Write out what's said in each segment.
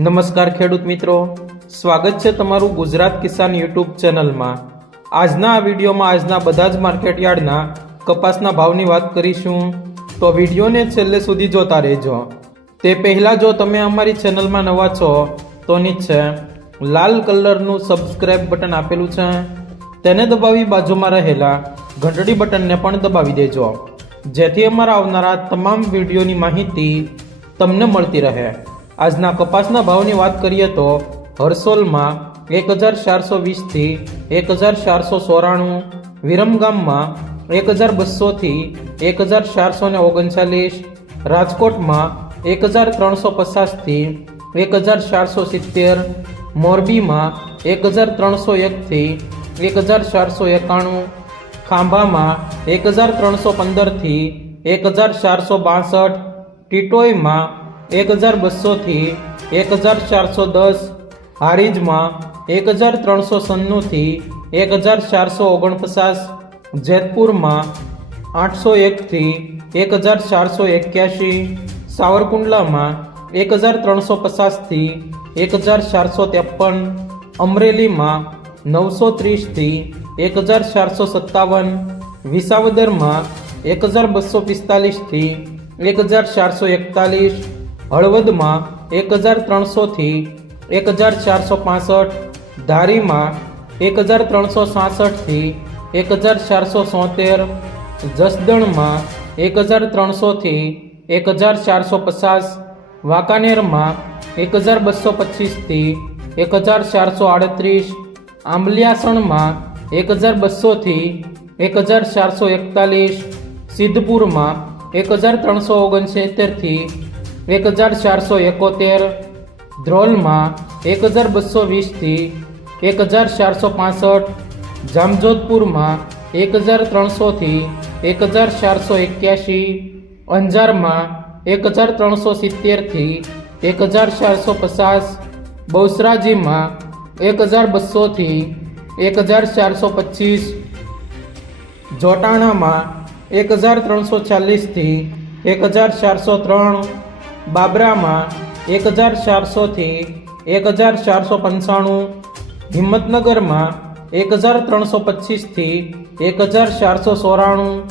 નમસ્કાર ખેડૂત મિત્રો. સ્વાગત છે તમારું ગુજરાત કિસાન યુટ્યુબ ચેનલમાં. આજના આ વિડીયોમાં આજના બધા જ માર્કેટયાર્ડના કપાસના ભાવની વાત કરીશું. તો વિડીયોને છેલ્લે સુધી જોતા રહેજો. તે પહેલાં જો તમે અમારી ચેનલમાં નવા છો, તો નીચે લાલ કલરનું સબસ્ક્રાઇબ બટન આપેલું છે. તેને દબાવી બાજુમાં રહેલા ઘંટડી બટનને પણ દબાવી દેજો. જેથી અમારા આવનારા તમામ વિડીયોની માહિતી તમને મળતી રહે. આજના કપાસના ભાવની વાત કરીએ તો હરસોલમાં એક હજાર ચારસો વીસથી એક હજાર ચારસો ચોરાણું વિરમગામમાં એક હજાર બસોથી એક હજાર ચારસો ને ઓગણચાલીસ રાજકોટમાં એક હજાર ત્રણસો પચાસથી એક હજાર ચારસો સિત્તેર મોરબીમાં એક હજાર ત્રણસો એકથી એક હજાર ચારસો એકાણું ખાંભામાં એક હજાર ત્રણસો પંદરથી એક હજાર ચારસો બાસઠ ટીટોઈમાં એક હજાર બસોથી એક હજાર ચારસો દસ હારીજમાં એક હજાર ત્રણસો સન્નુંથી એક હજાર ચારસો ઓગણપચાસ જેતપુરમાં આઠસો એકથી એક હજાર ચારસો એક્યાસી સાવરકુંડલામાં એક હજાર ત્રણસો પચાસથી એક હજાર ચારસો ત્રેપન અમરેલીમાં નવસો ત્રીસથી એક હજાર ચારસો સત્તાવન વિસાવદરમાં એક હજાર બસો પિસ્તાલીસથી એક હજાર ચારસો એકતાલીસ હળવદમાં એક હજાર ત્રણસોથી એક હજાર ચારસો પાસઠ ધારીમાં એક હજાર ત્રણસો સાસઠથી એક હજાર ચારસો સોતેર જસદણમાં એક હજાર ત્રણસોથી એક હજાર ચારસો પચાસ વાંકાનેરમાં એક હજાર બસો પચીસથી એક હજાર ચારસો આડત્રીસ આંબલિયાસણમાં એક હજાર બસોથી એક હજાર ચારસો એકતાલીસ સિદ્ધપુરમાં એક હજાર ત્રણસો ઓગણસિત્તેરથી એક હજાર ચારસો એકોતેર ધ્રોલમાં એક હજાર બસો વીસથી એક હજાર ચારસો પાસઠ જામજોધપુરમાં એક હજાર ત્રણસોથી એક હજાર ચારસો એક્યાસી અંજારમાં એક હજાર ત્રણસો સિત્તેરથી એક હજાર ચારસો પચાસ બહુસરાજીમાં એક હજાર બસોથી એક હજાર ચારસો પચીસ જોટાણામાં એક હજાર ત્રણસો ચાલીસથી એક હજાર ચારસો ત્રણ બાબરામાં એક હજાર ચારસોથી એક હજાર ચારસો પંચાણું, હિંમતનગરમાં એક હજાર ત્રણસો પચીસથી એક હજાર ચારસો ચોરાણું,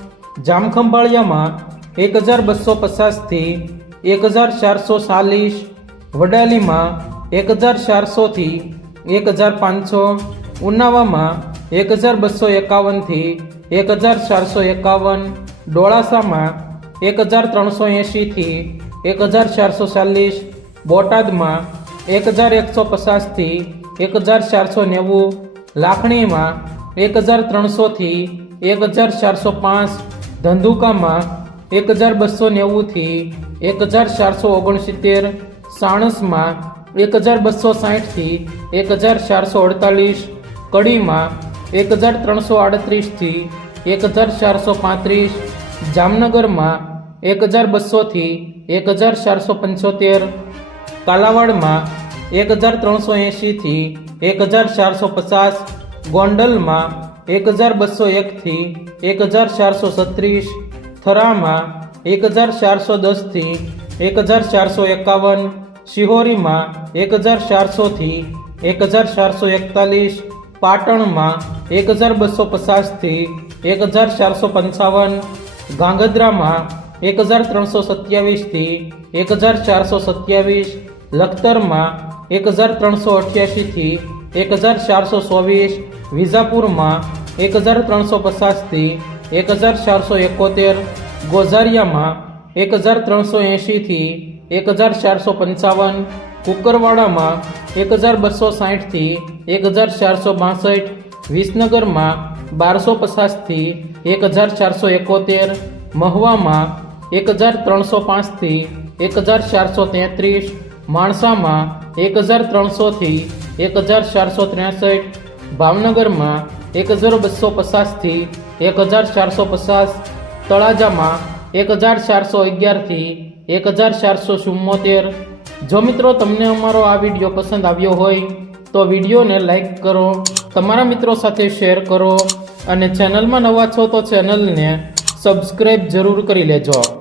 જામખંભાળિયામાં એક હજાર બસો પચાસથી એક હજાર ચારસો ચાલીસ, વડાલીમાં એક હજાર ચારસોથી એક હજાર પાંચસો ઉનાવામાં એક હજાર બસો એકાવનથી એક હજાર ચારસો એકાવન, ડોળાસામાં એક હજાર ત્રણસો એંશીથી એક હજાર ચારસો ચાલીસ બોટાદમાં એક હજાર એકસો પચાસથી એક હજાર ચારસો નેવું લાખણીમાં એક હજાર ત્રણસોથી એક હજાર ચારસો પાંચ ધંધુકામાં એક હજાર બસો નેવુંથી એક હજાર ચારસો ઓગણસિત્તેર સાણસમાં એક હજાર બસો સાહીઠથી એક હજાર ચારસો અડતાલીસ કડીમાં એક હજાર ત્રણસો આડત્રીસથી એક હજાર ચારસો પાંત્રીસ જામનગરમાં એક હજાર બસોથી એક હજાર ચારસો પંચોતેર કાલાવાડમાં એક હજાર ત્રણસો એંશીથી એક હજાર ચારસો પચાસ ગોંડલમાં એક હજાર બસો એકથી એક હજાર ચારસો છત્રીસ થરામાં એક હજાર ચારસો દસથી એક હજાર ચારસો એકાવન શિહોરીમાં એક હજાર ચારસોથી એક હજાર ચારસો એકતાલીસ પાટણમાં એક હજાર બસો પચાસથી એક હજાર ચારસો પંચાવન ગાંગધ્રામાં એક હજાર ત્રણસો સત્યાવીસથી એક હજાર ચારસો સત્યાવીસ લખતરમાં એક હજાર ત્રણસો અઠ્યાસીથી એક હજાર ચારસો ચોવીસ વિઝાપુરમાં એક હજાર ત્રણસો પચાસથી એક હજાર ચારસો એકોતેર ગોઝારિયામાં એક હજાર ત્રણસો એંશીથી એક હજાર ચારસો પંચાવન કુકરવાડામાં એક હજાર બસો સાહીઠથી એક હજાર ચારસો બાસઠ વિસનગરમાં બારસો પચાસથી એક હજાર ચારસો એકોતેર મહુવામાં એક હજાર ત્રણસો પાંચથી એક હજાર ચારસો તેત્રીસ, માણસામાં એક હજાર ત્રણસોથી એક હજાર ચારસો ત્રેસઠ, ભાવનગરમાં એક હજાર બસો પચાસથી એક હજાર ચારસો પચાસ, તળાજામાં એક હજાર ચારસો અગિયારથી એક હજાર ચારસો ચુમ્મોતેર. જો મિત્રો તમને અમારો આ વીડિયો પસંદ આવ્યો હોય, તો વિડીયોને લાઈક કરો, તમારા મિત્રો સાથે શેર કરો અને ચેનલમાં નવા છો તો ચેનલને સબસ્ક્રાઈબ જરૂર કરી લેજો.